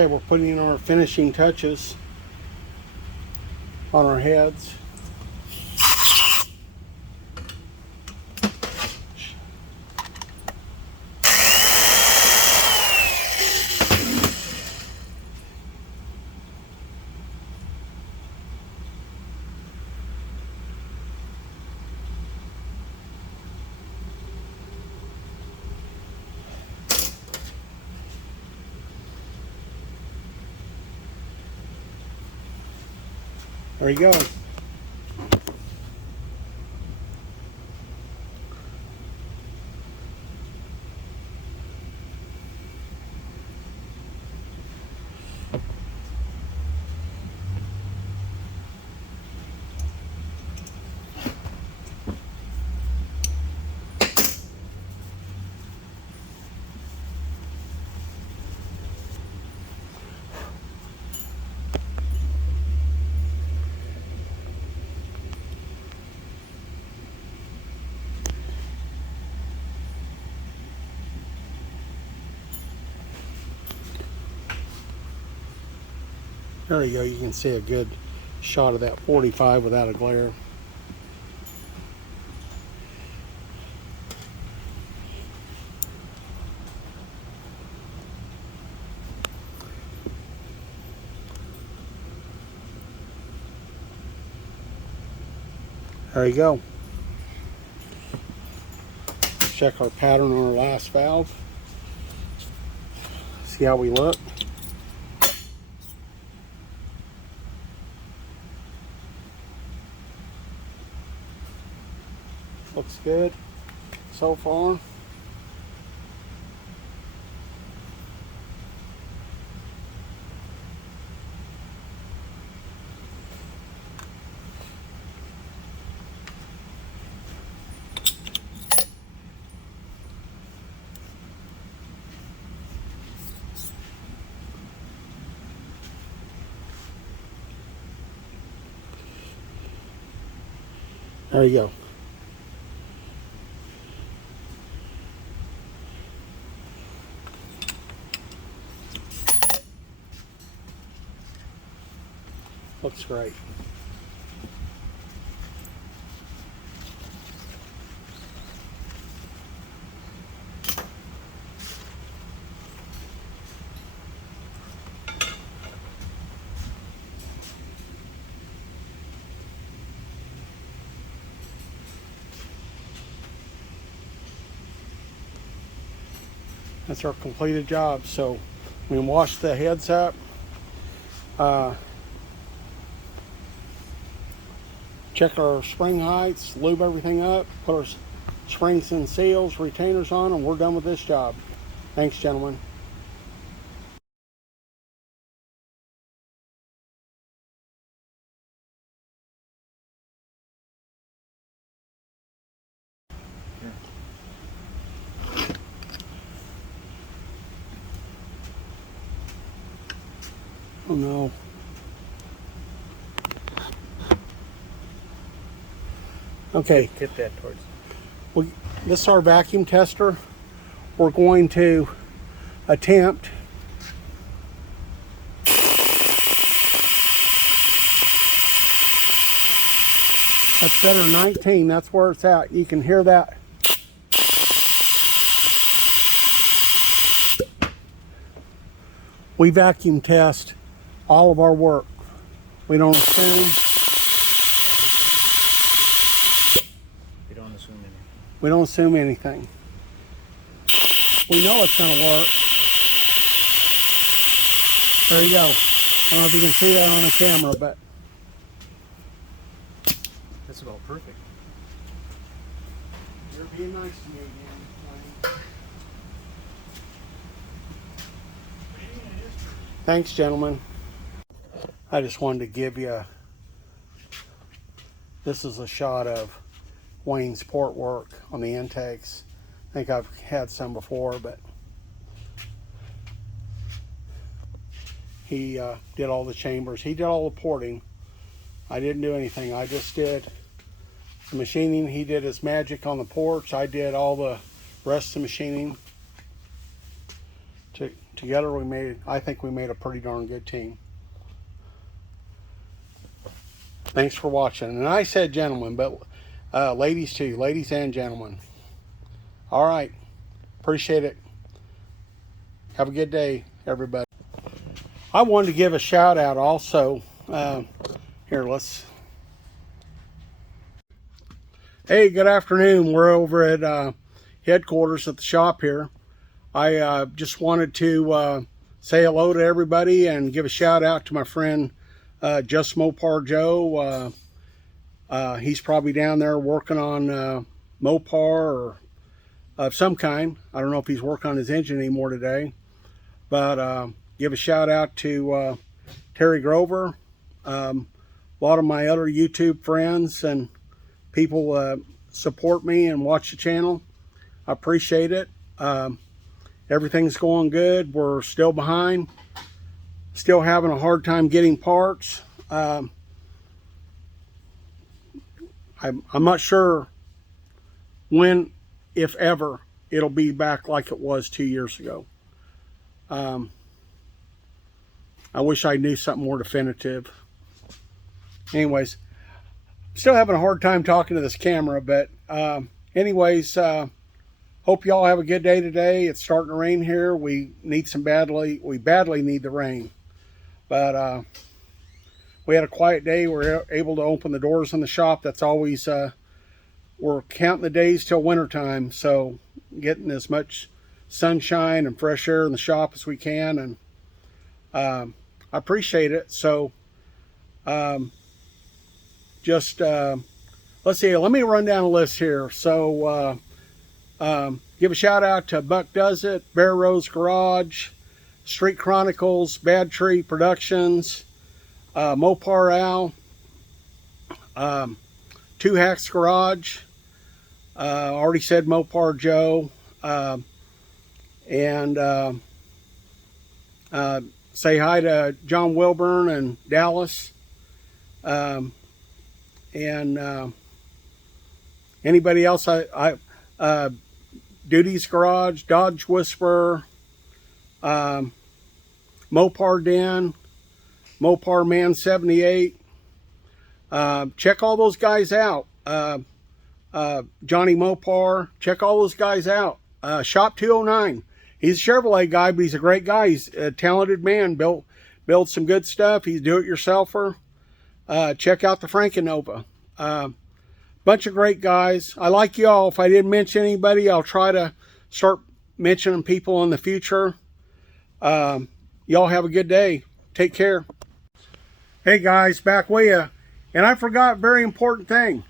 Okay, we're putting in our finishing touches on our heads. There you go. There you go. You can see a good shot of that 45 without a glare. There you go. Check our pattern on our last valve. See how we look. Looks good so far. There you go. Looks great. That's our completed job. So we can wash the heads up. Check our spring heights, lube everything up, put our springs and seals, retainers on, and we're done with this job. Thanks, gentlemen. Oh no. Okay. Tip that towards. This is our vacuum tester. We're going to attempt that's better 19. That's where it's at. You can hear that. We vacuum test all of our work. We don't assume. We don't assume anything. We know it's going to work. There you go. I don't know if you can see that on the camera, but that's about perfect. You're being nice to me again. Thanks, gentlemen. I just wanted to give you, this is a shot of Wayne's port work on the intakes. I think I've had some before, but he did all the chambers. He did all the porting. I didn't do anything. I just did the machining. He did his magic on the ports. I did all the rest of the machining to together, I think we made a pretty darn good team. Thanks for watching. And I said gentlemen, but ladies too, ladies and gentlemen. All right, appreciate it. Have a good day, everybody. I wanted to give a shout out also. Hey, good afternoon. We're over at headquarters at the shop here. I just wanted to say hello to everybody and give a shout out to my friend Just Mopar Joe. He's probably down there working on Mopar or of some kind. I don't know if he's working on his engine anymore today, but give a shout out to Terry Grover, a lot of my other YouTube friends and people support me and watch the channel. I appreciate it. Everything's going good. We're still behind, still having a hard time getting parts. I'm not sure when, if ever, it'll be back like it was 2 years ago. I wish I knew something more definitive. Anyways, still having a hard time talking to this camera, but anyways, hope y'all have a good day today. It's starting to rain here. We badly need the rain, but we had a quiet day. We're able to open the doors in the shop. That's always we're counting the days till winter time, so getting as much sunshine and fresh air in the shop as we can, and I appreciate it. So let's see, let me run down a list here. So give a shout out to Buck Does It, Bear Rose Garage, Street Chronicles, Bad Tree Productions, Mopar Al, Two Hacks Garage, already said Mopar Joe, and say hi to John Wilburn and Dallas, and anybody else. Duty's Garage, Dodge Whisperer, Mopar Den, Mopar Man 78. Check all those guys out. Johnny Mopar, check all those guys out. Shop 209. He's a Chevrolet guy, but he's a great guy. He's a talented man. Builds some good stuff. He's a do-it-yourselfer. Check out the Frankenova. Bunch of great guys. I like y'all. If I didn't mention anybody, I'll try to start mentioning people in the future. Y'all have a good day. Take care. Hey guys, back with you. And I forgot a very important thing.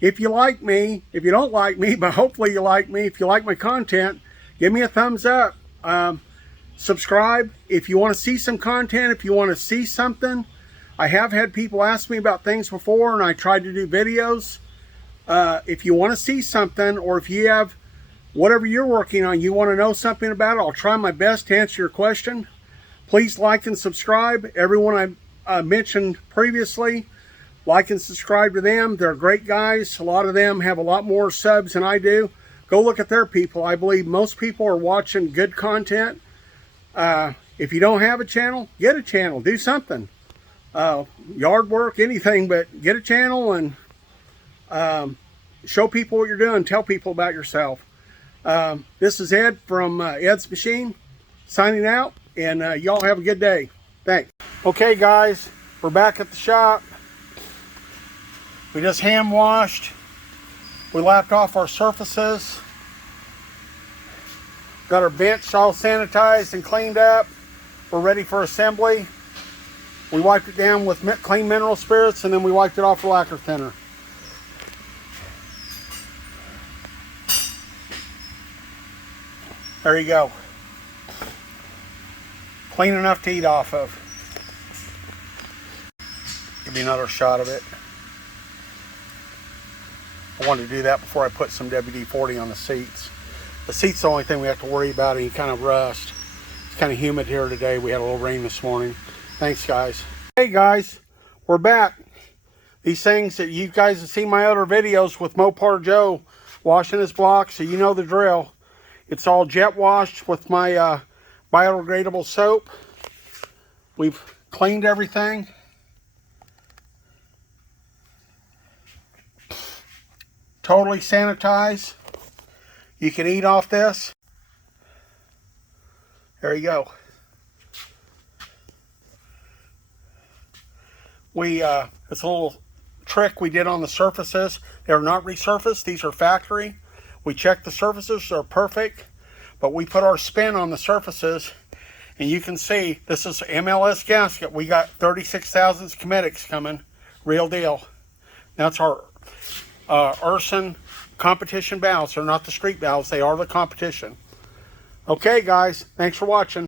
If you like me, if you don't like me, but hopefully you like me, if you like my content, give me a thumbs up. Subscribe if you want to see some content, if you want to see something. I have had people ask me about things before, and I tried to do videos. If you want to see something, or if you have whatever you're working on, you want to know something about it, I'll try my best to answer your question. Please like and subscribe. Everyone I mentioned previously, like and subscribe to them. They're great guys. A lot of them have a lot more subs than I do. Go look at their people. I believe most people are watching good content. If you don't have a channel, get a channel. Do something. Yard work, anything, but get a channel and show people what you're doing. Tell people about yourself. This is Ed from Ed's Machine, signing out, and y'all have a good day. Thanks. Okay guys, we're back at the shop. We just hand washed. We lapped off our surfaces. Got our bench all sanitized and cleaned up. We're ready for assembly. We wiped it down with clean mineral spirits, and then we wiped it off with lacquer thinner. There you go. Clean enough to eat off of. Give me another shot of it. I wanted to do that before I put some WD-40 on the seats. The seat's the only thing we have to worry about, any kind of rust. It's kind of humid here today. We had a little rain this morning. Thanks, guys. Hey, guys. We're back. These things that you guys have seen my other videos with Mopar Joe washing his block, so you know the drill. It's all jet washed with my biodegradable soap. We've cleaned everything. Totally sanitized. You can eat off this. There you go. It's a little trick we did on the surfaces. They're not resurfaced. These are factory. We checked the surfaces. They're perfect. But we put our spin on the surfaces. And you can see this is MLS gasket. We got 36 thousandths Cometics coming. Real deal. That's our Urson competition valves. They're not the street valves. They are the competition. Okay, guys. Thanks for watching.